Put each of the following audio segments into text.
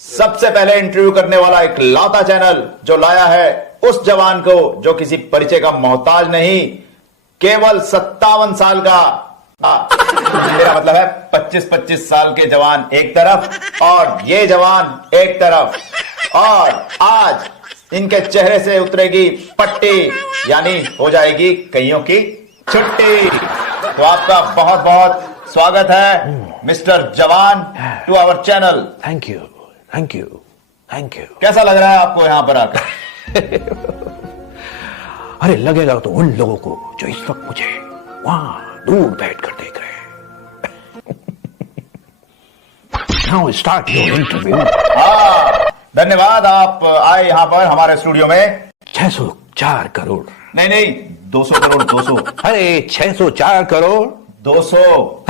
सबसे पहले इंटरव्यू करने वाला एक लौता चैनल जो लाया है उस जवान को जो किसी परिचय का मोहताज नहीं, केवल 57 साल का मेरा मतलब है 25-25 साल के जवान एक तरफ और ये जवान एक तरफ, और आज इनके चेहरे से उतरेगी पट्टी, यानी हो जाएगी कईयों की छुट्टी। तो आपका बहुत बहुत स्वागत है mister Jawan to our channel. Thank you, thank you, thank you. कैसा लग रहा है आपको यहां पर आकर? अरे लगेगा तो उन लोगों को जो इस वक्त मुझे वहां दूर बैठकर देख रहे हैं। Now start your interview. हाँ, धन्यवाद, आप आए यहां पर हमारे स्टूडियो में। 604 करोड़। नहीं, 200 करोड़। 200। अरे 604 करोड़। 200।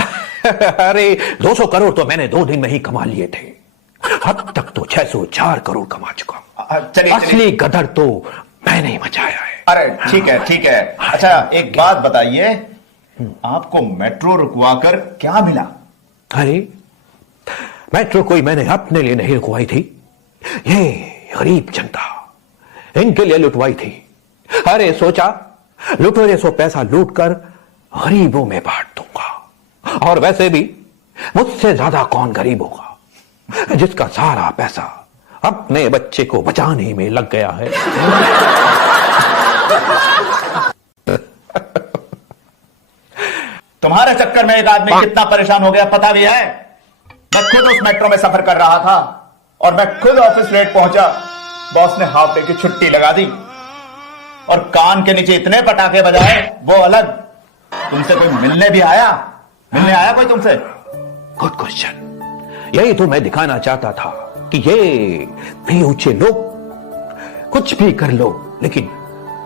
अरे 200 करोड़ तो मैंने 2 दिन में ही कमा लिए थे। अब तक तो 604 करोड़ कमा चुका। चलिए असली गदर तो मैंने ही मचाया है। अरे ठीक है। अच्छा एक बात बताइए, आपको मेट्रो रुकवाकर क्या मिला? अरे मेट्रो कोई मैंने अपने लिए नहीं रुकवाई थी, ये गरीब जनता इनके लिए लुटवाई थी। अरे सोचा लुटेरे सो पैसा लूटकर गरीबों में बांट दूंगा, और वैसे भी मुझसे ज्यादा कौन गरीब होगा जिसका सारा पैसा अपने बच्चे को बचाने में लग गया है। तुम्हारे चक्कर में एक आदमी कितना परेशान हो गया पता भी है? मैं खुद उस मेट्रो में सफर कर रहा था और मैं खुद ऑफिस लेट पहुंचा। बॉस ने हाफ डे की छुट्टी लगा दी और कान के नीचे इतने पटाखे बजाए, वो अलग। तुमसे कोई मिलने भी आया? मिलने आया कोई तुमसे? Good question. यही तो मैं दिखाना चाहता था कि ये भी ऊंचे लोग कुछ भी कर लो लेकिन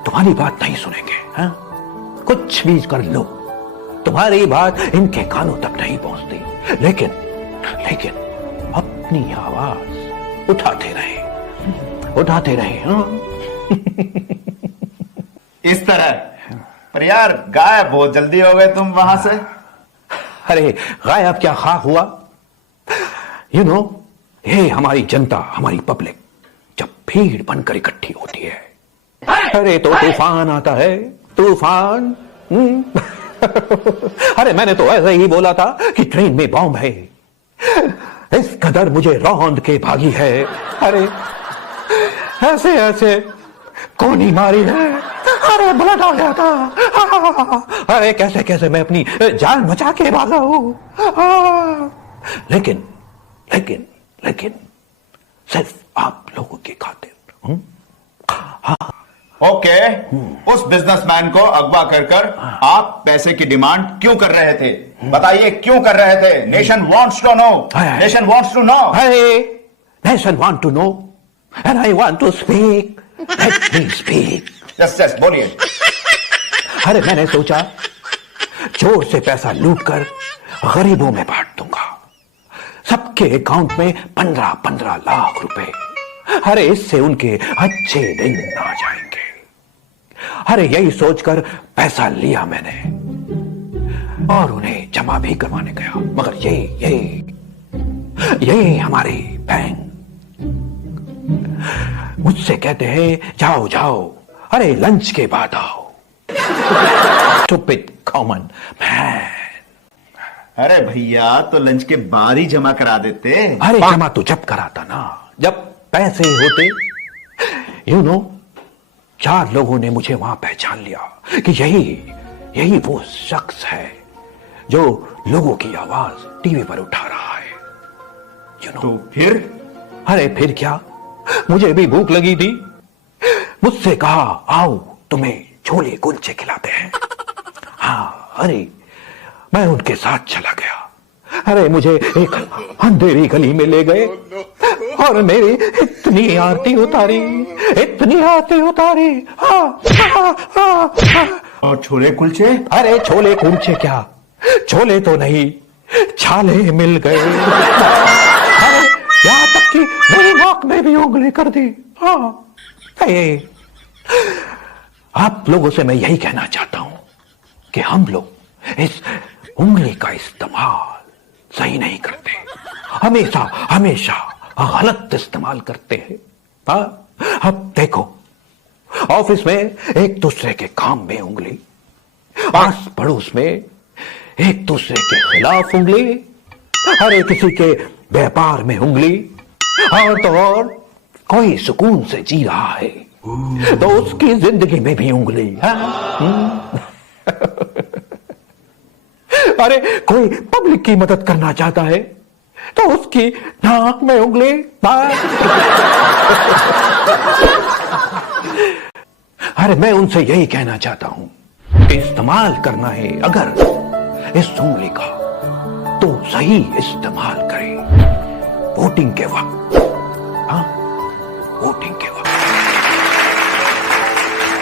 तुम्हारी बात नहीं सुनेंगे। हाँ? कुछ भी कर लो तुम्हारी बात इनके कानों तक नहीं पहुंचती, लेकिन अपनी आवाज उठाते रहे। हाँ? इस तरह। पर यार गायब बहुत जल्दी हो गए तुम वहां से। अरे गायब क्या खा हुआ? यू नो, ये हमारी जनता, हमारी पब्लिक जब भीड़ बनकर इकट्ठी होती है, अरे तो तूफान आता है, तूफान। अरे मैंने तो ऐसे ही बोला था कि ट्रेन में बॉम्ब है, इस कदर मुझे रौंद के भागी है। अरे ऐसे कौन ही मारी है? अरे ब्लड आ गया था। अरे कैसे मैं अपनी जान बचा के भागा हूं। लेकिन सिर्फ आप लोगों के खातिर। ओके, उस बिजनेसमैन को अगवा कर आप पैसे की डिमांड क्यों कर रहे थे? बताइए क्यों कर रहे थे? Nation wants to know. Nation wants to know. Nation want to know and I want to speak. Let me speak. Yes बोलिए। अरे मैंने सोचा चोर से पैसा लूटकर गरीबों में बांट दूंगा, सबके अकाउंट में 15-15 लाख रुपए। अरे इससे उनके अच्छे दिन आ जाएंगे। अरे यही सोचकर पैसा लिया मैंने और उन्हें जमा भी करवाने गया, मगर ये हमारे बैंक मुझसे कहते हैं जाओ, अरे लंच के बाद आओ। Stupid common man। अरे भैया तो लंच के बाद ही जमा करा देते। अरे जमा तो जब कराता ना जब पैसे होते। यू नो, 4 लोगों ने मुझे वहां पहचान लिया कि यही वो शख्स है जो लोगों की आवाज टीवी पर उठा रहा है। यू नो, तो फिर? अरे फिर क्या, मुझे भी भूख लगी थी। मुझसे कहा आओ तुम्हें छोले कुलचे खिलाते हैं। हाँ, अरे मैं उनके साथ चला गया। अरे मुझे एक अंधेरी गली में ले गए और मेरी इतनी आरती उतारी। और छोले कुलचे? अरे छोले कुलचे क्या, छोले तो नहीं छाले मिल गए। अरे यहाँ तक कि मेरी नाक में भी उंगली कर दी। हाँ, आप लोगों से मैं यही कहना चाहता हूं कि हम लोग इस उंगली का इस्तेमाल सही नहीं करते। हमेशा गलत इस्तेमाल करते हैं। अब देखो, ऑफिस में एक दूसरे के काम में उंगली, आस पड़ोस में एक दूसरे के खिलाफ उंगली, अरे किसी के व्यापार में उंगली, और तो और कोई सुकून से जी रहा है तो उसकी जिंदगी में भी उंगली। अरे कोई पब्लिक की मदद करना चाहता है तो उसकी नाक में उंगली। अरे मैं उनसे यही कहना चाहता हूं कि इस्तेमाल करना है अगर इस उंगली का तो सही इस्तेमाल करें वोटिंग के वक्त। हाँ, वोटिंग